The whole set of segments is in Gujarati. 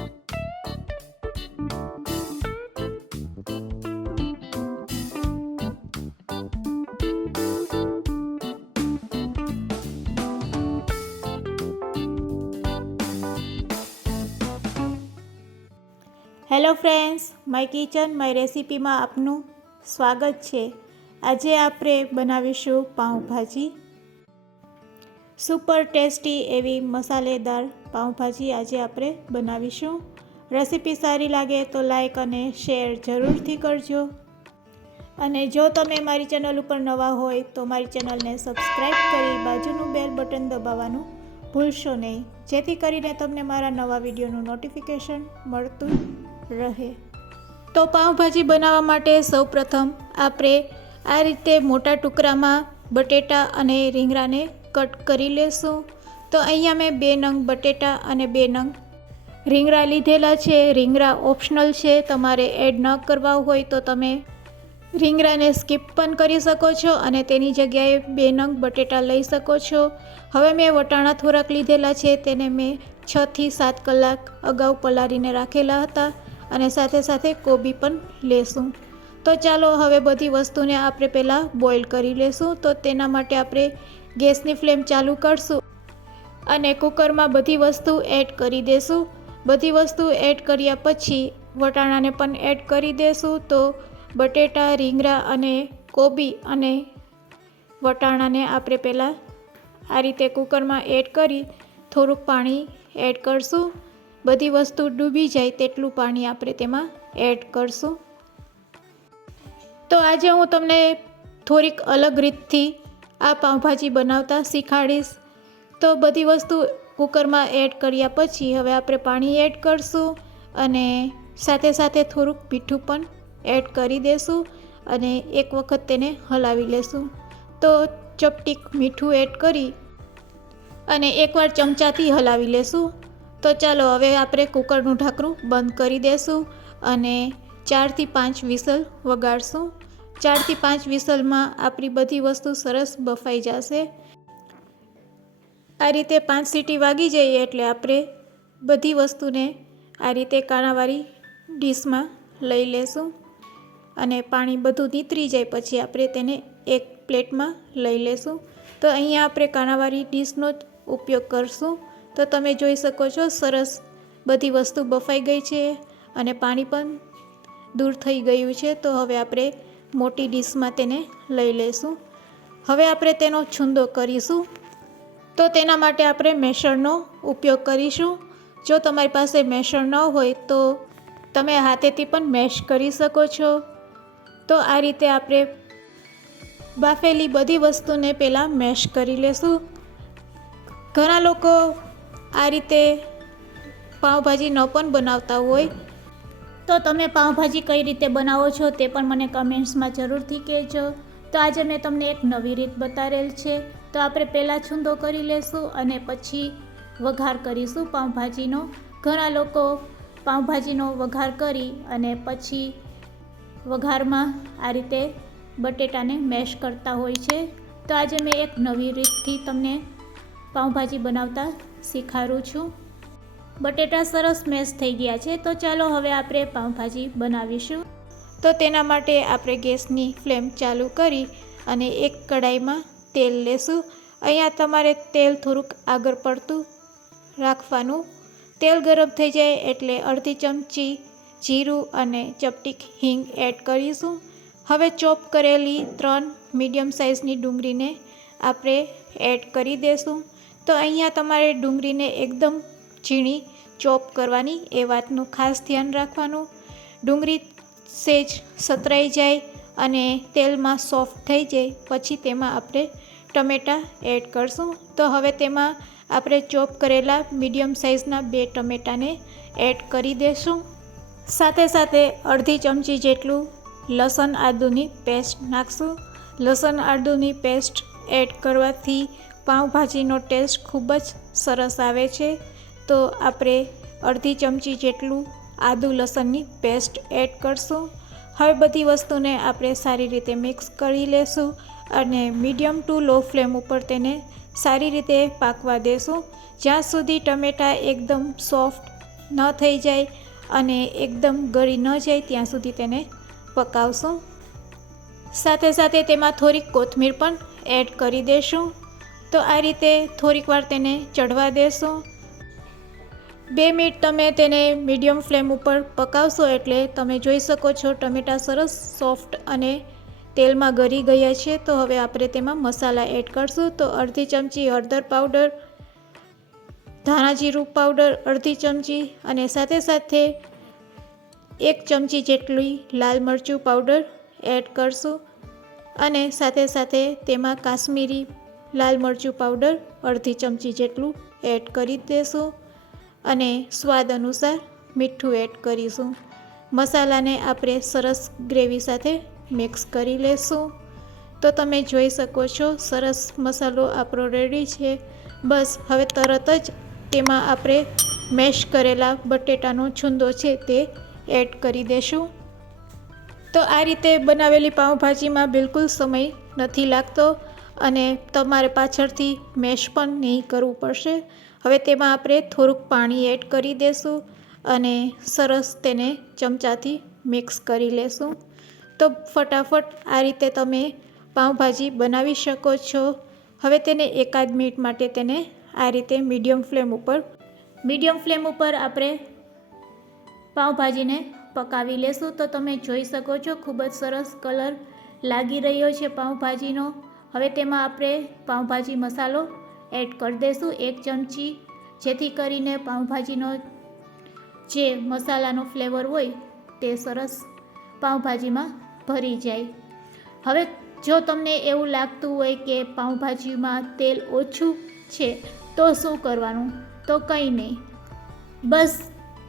Hello friends, my kitchen my રેસીપીમાં આપનું સ્વાગત છે। આજે આપણે બનાવીશું પાવભાજી। સુપર ટેસ્ટી એવી મસાલેદાર પાવભાજી આજે આપણે બનાવીશું। રેસીપી સારી લાગે તો લાઈક અને શેર જરૂરથી કરજો, અને જો તમે મારી ચેનલ ઉપર નવા હોય તો મારી ચેનલને સબસ્ક્રાઈબ કરી બાજુનું બેલ બટન દબાવવાનું ભૂલશો નહીં, જેથી કરીને તમને મારા નવા વિડીયોનું નોટિફિકેશન મળતું રહે। તો પાવભાજી બનાવવા માટે સૌપ્રથમ આપણે આ રીતે મોટા ટુકડામાં બટેટા અને રીંગણાને કટ કરી લેશું। તો અહીંયા મેં 2 નંગ બટેટા અને 2 નંગ રીંગણા લીધેલા છે। રીંગણા ઓપ્શનલ છે, તમારે એડ ન કરવા હોય તો તમે રીંગણાને સ્કીપ પણ કરી શકો છો અને તેની જગ્યાએ 2 નંગ બટેટા લઈ શકો છો। હવે મેં વટાણા થોડાક લીધેલા છે, તેને મેં 6 થી 7 કલાક અગાઉ પલાળીને રાખેલા હતા, અને સાથે સાથે કોબી પણ લેશું। તો ચાલો હવે બધી વસ્તુને આપણે પહેલાં બોઇલ કરી લેશું। તો તેના માટે આપણે ગેસની ફ્લેમ ચાલુ કરશું અને કુકરમાં બધી વસ્તુ એડ કરી દેશું। બધી વસ્તુ એડ કર્યા પછી વટાણાને પણ એડ કરી દેશું। તો બટેટા, રીંગણા અને કોબી અને વટાણાને આપણે પહેલાં આ રીતે કુકરમાં એડ કરી થોડુંક પાણી એડ કરશું। બધી વસ્તુ ડૂબી જાય તેટલું પાણી આપણે તેમાં એડ કરશું। તો આજે હું તમને થોડીક અલગ રીતથી આ પાવભાજી બનાવતા શીખવાડીશ। તો બધી વસ્તુ કુકરમાં એડ કર્યા પછી હવે આપણે પાણી એડ કરશું અને સાથે સાથે થોડુંક મીઠું પણ એડ કરી દેશું અને એક વખત તેને હલાવી લેશું। તો ચપટીક મીઠું એડ કરી અને એકવાર ચમચાથી હલાવી લેશું। તો ચાલો હવે આપણે કુકરનું ઢાંકણું બંધ કરી દેશું અને 4 થી 5 વિસલ વગાડશું। 4 થી 5 વિસલમાં આપણી બધી વસ્તુ સરસ બફાઈ જશે। આ રીતે 5 સીટી વાગી જાય એટલે આપણે બધી વસ્તુને આ રીતે કાણાવાળી ડીશમાં લઈ લેશું અને પાણી બધું નીતરી જાય પછી આપણે તેને એક પ્લેટમાં લઈ લેશું। તો અહીંયા આપણે કાણાવાળી ડીશનો જ ઉપયોગ કરશું। તો તમે જોઈ શકો છો સરસ બધી વસ્તુ બફાઈ ગઈ છે અને પાણી પણ દૂર થઈ ગયું છે। તો હવે આપણે મોટી ડીશમાં તેને લઈ લઈશું। હવે આપણે તેનો છૂંદો કરીશું। તો તેના માટે આપણે મેશરનો ઉપયોગ કરીશું। જો તમારી પાસે મેશર ન હોય તો તમે હાથેથી પણ મેશ કરી શકો છો। તો આ રીતે આપણે બાફેલી બધી વસ્તુને પહેલાં મેશ કરી લેશું। ઘણા લોકો આ રીતે પાવભાજી ન પણ બનાવતા હોય, તો તમે પાવભાજી કઈ રીતે બનાવો છો તે પણ મને કમેન્ટ્સમાં જરૂરથી કહેજો। તો આજે મેં તમને એક નવી રીત બતાવેલ છે। તો આપણે પહેલાં છૂંદો કરી લેશું અને પછી વઘાર કરીશું પાવભાજીનો। ઘણા લોકો પાવભાજીનો વઘાર કરી અને પછી વઘારમાં આ રીતે બટેટાને મેશ કરતા હોય છે। તો આજે મેં એક નવી રીતથી તમને પાવભાજી બનાવતા શીખવાડું છું। બટેટા સરસ મેશ થઈ ગયા છે। તો ચાલો હવે આપણે પાવભાજી બનાવીશું। તો તેના માટે આપણે ગેસની ફ્લેમ ચાલુ કરી અને એક કઢાઈમાં તેલ લેશું। અહીંયા તમારે તેલ થોડુંક આગળ પડતું રાખવાનું। તેલ ગરમ થઈ જાય એટલે અડધી ચમચી જીરું અને ચપટીક હિંગ એડ કરીશું। હવે ચોપ કરેલી 3 મીડિયમ સાઇઝની ડુંગળીને આપણે એડ કરી દેશું। તો અહીંયા તમારે ડુંગળીને એકદમ ઝીણી ચોપ કરવાની, એ વાતનું ખાસ ધ્યાન રાખવાનું। ડુંગળી સેજ સતરાઈ જાય અને તેલમાં સોફ્ટ થઈ જાય પછી તેમાં આપણે ટમેટાં એડ કરશું। તો હવે તેમાં આપણે ચોપ કરેલા મીડિયમ સાઇઝના 2 ટમેટાને એડ કરી દેશું। સાથે સાથે અડધી ચમચી જેટલું લસણ આદુની પેસ્ટ નાખશું। લસણ આદુની પેસ્ટ એડ કરવાથી પાવભાજીનો ટેસ્ટ ખૂબ જ સરસ આવે છે। તો આપણે અડધી ચમચી જેટલું આદુ લસણની પેસ્ટ એડ કરશું। હવે બધી વસ્તુને આપણે સારી રીતે મિક્સ કરી લેશું અને મીડિયમ ટુ લો ફ્લેમ ઉપર તેને સારી રીતે પાકવા દેશું, જ્યાં સુધી ટમેટાં એકદમ સોફ્ટ ન થઈ જાય અને એકદમ ગળી ન જાય ત્યાં સુધી તેને પકાવશું. સાથે સાથે તેમાં થોડીક કોથમીર પણ એડ કરી દેશું. તો આ રીતે થોડીક વાર તેને ચડવા દેશું. 2 મિનિટ તમે તેને મીડિયમ ફ્લેમ ઉપર પકાવશો એટલે તમે જોઈ શકો છો ટમેટાં સરસ સોફ્ટ અને તેલમાં ગળી ગયા છે. તો હવે આપણે તેમાં મસાલા એડ કરશું. તો અડધી ચમચી હળદર પાવડર, ધાણા જીરું પાવડર અડધી ચમચી અને સાથે સાથે 1 ચમચી જેટલી લાલ મરચું પાવડર એડ કરશું અને સાથે સાથે તેમાં કાશ્મીરી લાલ મરચું પાવડર અડધી ચમચી જેટલું એડ કરી દેશું અને સ્વાદ અનુસાર મીઠું એડ કરીશું. મસાલાને આપણે સરસ ગ્રેવી સાથે મિક્સ કરી લેશું. તો તમે જોઈ શકો છો સરસ મસાલો આપણો રેડી છે. બસ હવે તરત જ તેમાં આપણે મેશ કરેલા બટેટાનો છૂંદો છે તે એડ કરી દેશું. તો આ રીતે બનાવેલી પાઉંભાજીમાં બિલકુલ સમય નથી લાગતો અને તમારે પાછળથી મેશ પણ નહીં કરવું પડશે. હવે તેમાં આપણે થોડુંક પાણી એડ કરી દેશું અને સરસ તેને ચમચાથી મિક્સ કરી લેશું. તો ફટાફટ આ રીતે તમે પાઉંભાજી બનાવી શકો છો. હવે તેને 1 મિનિટ માટે તેને આ રીતે મીડિયમ ફ્લેમ ઉપર આપણે પાઉંભાજીને પકાવી લેશું. તો તમે જોઈ શકો છો ખૂબ જ સરસ કલર લાગી રહ્યો છે પાઉંભાજીનો. હવે તેમાં આપણે પાઉંભાજી મસાલો એડ કરી દઈશું 1 ચમચી, જેથી કરીને પાઉંભાજીનો જે મસાલાનો ફ્લેવર હોય તે સરસ પાઉંભાજીમાં ભરી જાય. હવે જો તમને એવું લાગતું હોય કે પાઉંભાજીમાં તેલ ઓછું છે તો શું કરવાનું? તો કંઈ નહીં, બસ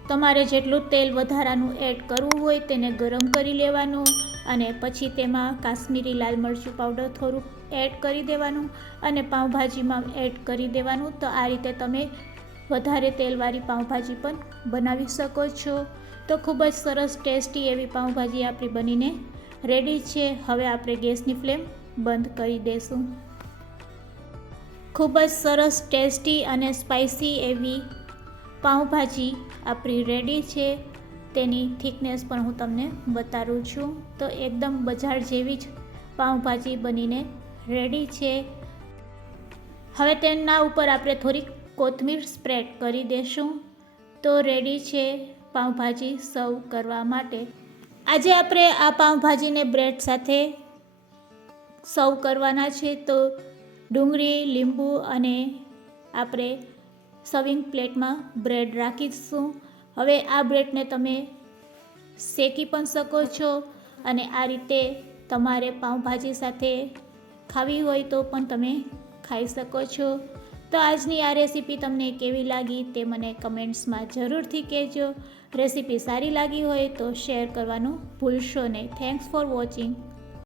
તમારે જેટલું તેલ વધારાનું એડ કરવું હોય તેને ગરમ કરી લેવાનું અને પછી તેમાં કાશ્મીરી લાલ મરચું પાવડર થોડુંક એડ કરી દેવાનું અને પાઉંભાજીમાં એડ કરી દેવાનું. તો આ રીતે તમે વધારે તેલવાળી પાઉંભાજી પણ બનાવી શકો છો. તો ખૂબ જ સરસ ટેસ્ટી એવી પાઉંભાજી આપણી બનીને રેડી છે. હવે આપણે ગેસની ફ્લેમ બંધ કરી દઈશું. ખૂબ જ સરસ ટેસ્ટી અને સ્પાઇસી એવી પાઉંભાજી આપણી રેડી છે. તેની થિકનેસ પણ હું તમને બતાવું છું. તો એકદમ બજાર જેવી જ પાઉંભાજી બનીને રેડી છે. હવે તેના ઉપર આપણે થોડીક કોથમીર સ્પ્રેડ કરી દેશું. તો રેડી છે પાઉંભાજી સર્વ કરવા માટે. આજે આપણે આ પાઉંભાજીને બ્રેડ સાથે સર્વ કરવાના છે. તો ડુંગળી, લીંબુ અને આપણે સર્વિંગ પ્લેટમાં બ્રેડ રાખીશું. હવે આ બ્રેડને તમે શેકી પણ શકો છો અને આ રીતે તમારે પાઉંભાજી સાથે ખાવી હોય તો પણ તમે ખાઈ શકો છો. તો આજની આ રેસીપી તમને કેવી લાગી તે મને કમેન્ટ્સમાં જરૂરથી કહેજો. રેસીપી સારી લાગી હોય તો શેર કરવાનું ભૂલશો નહીં. Thanks for watching.